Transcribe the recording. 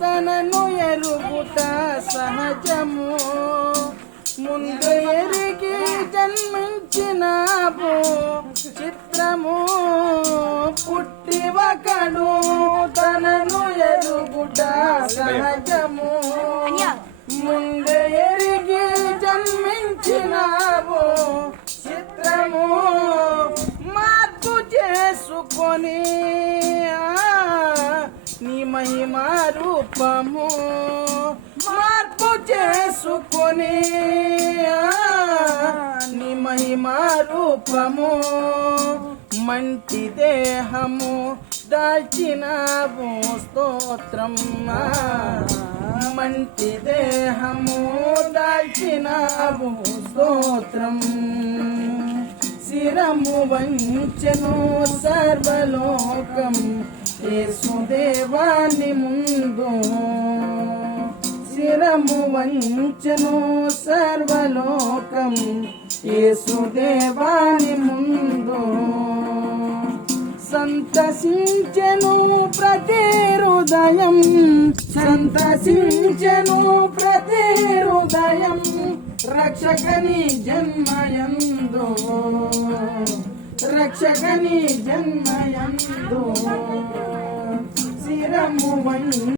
తనను ఎరుగుట సహజము. ముందు ఎరిగి జన్మించినావు చిత్రము. పుట్టి ఒకడు తనను ఎరుగుట సహజము. ముందే ఎరిగి జన్మించినావు చిత్రము. మార్పు చేసుకొని నీ మహిమా రూపము. మార్పు చేసుకొని నీ మహిమా రూపము. మంటి దేహము దాల్చినావు స్తోత్రం. మంటి దేహము దాల్చినావు స్తోత్రం. శిరము వంచెను సర్వలోకం యేసుదేవాని ముందు. శిరము వంచెను సర్వలోకం యేసుదేవాని ముందు. సంతసించెను ప్రతి హృదయం. సంతసించెను ప్రతి హృదయం రక్షకని జన్మయందు. రక్షకని జన్మయందు. శిరము